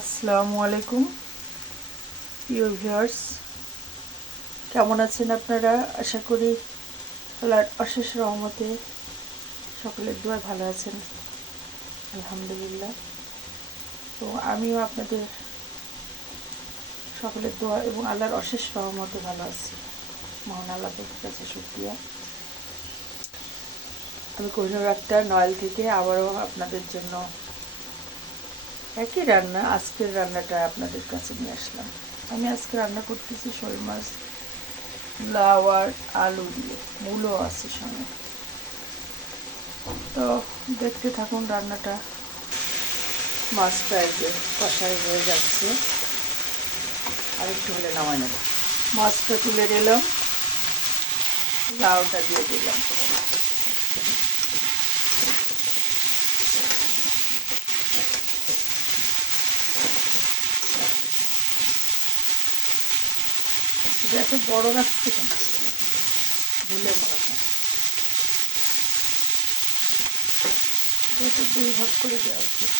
আসসালামু আলাইকুম। প্রিয় ভিউয়ার্স, কেমন আছেন আপনারা? আশা করি আল্লাহর অশেষ রহমতে সকলের দোয়া ভালো আছেন। আলহামদুলিল্লাহ। তো আমিও আপনাদের সকলের দোয়া এবং আল্লাহর অশেষ রহমতে ভালো আছি। মহান আল্লাহের কাছে শুক্রিয়া। আমি কোহিনুর আক্তার, নয়েল থেকে আবারও আপনাদের জন্য একই রান্না, আজকের রান্নাটা আপনাদের কাছে নিয়ে আসলাম। আমি আজকে রান্না করতেছি শোল মাছ, লাউ আর আলু দিয়ে, মূলও আছে সঙ্গে। তো দেখতে থাকুন রান্নাটা। মাছটা যে কষাই হয়ে যাচ্ছে। আর একটু হলে নামাই নেব। মাছটা তুলে দিলাম লাউটা দিয়ে দিলাম। এটা বড় রাখছে কেন ভুলে মনে হয়। দুই ভাগ করে দেওয়া উচিত।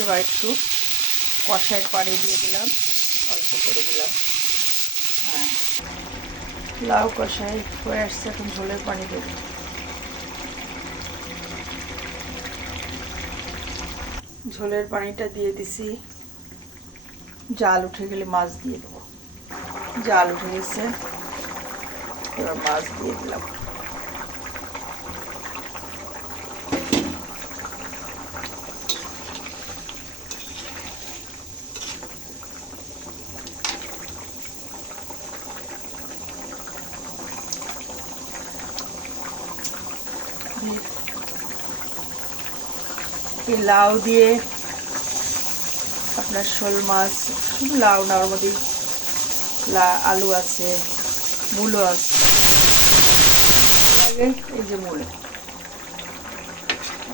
এবার একটু কষায় পানি দিয়ে দিলাম। অল্প করে দিলাম। হ্যাঁ। লাউ কষাই হয়ে আসছে, এখন ঝোলের পানি দেবো। ঝোলের পানিটা দিয়ে দিছি। জাল উঠে গেলে মাছ দিয়ে দেবো। জাল উঠে গেছে। এবার মাছ দিয়ে দিলাম। এই লাউ দিয়ে আপনার শোল মাছ, শুধু লাউ না, ওর লা, আলু আছে, মূলো আছে। এই যে মূলো।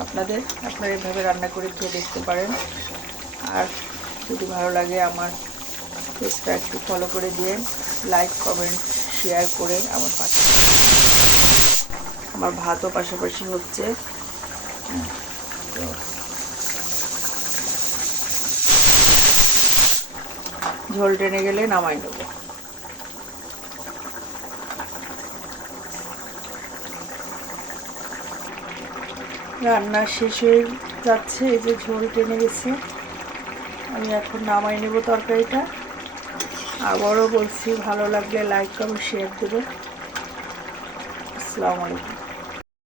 আপনাদের, আপনারা এভাবে রান্না করে খেয়ে দেখতে পারেন। আর যদি ভালো লাগে আমার পেজটা একটু ফলো করে দিয়ে লাইক কমেন্ট শেয়ার করে আমার পাশে। আমার ভাতও পাশাপাশি হচ্ছে। তো ঝোল টেনে গেলে নামাই নেব। রান্না শেষ হয়ে যাচ্ছে, এই যে ঝোল টেনে গেছে। আমি এখন নামাই নেব তরকারিটা। আবারও বলছি, ভালো লাগলে লাইক কমেন্ট শেয়ার দেবে আসসালামু আলাইকুম।